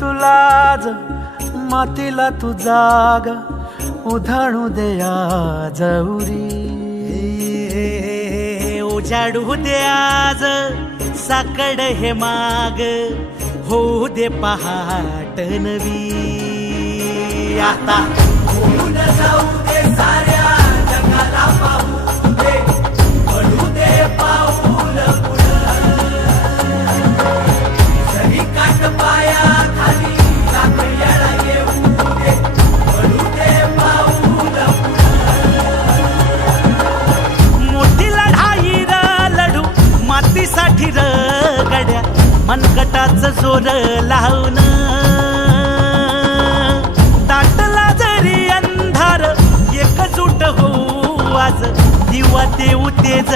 तुलाज मातीला तू जाग उधाणू दे आज उरी उजाडू दे आज साकड हे माग होऊ दे पहाट नवी आता होऊन जाऊ दे साऱ्या जगाला पाहू दे पडू दे पाऊल पुढं सही काट पाया खाली लाकड्याला येऊ दे पडू दे पाऊल मोठी लढाई र लढू मातीसाठी र गड्या मनगटाचं जोर लावून दाटला जरी अंधार एकजूट होऊ आज दिवा देऊ तेज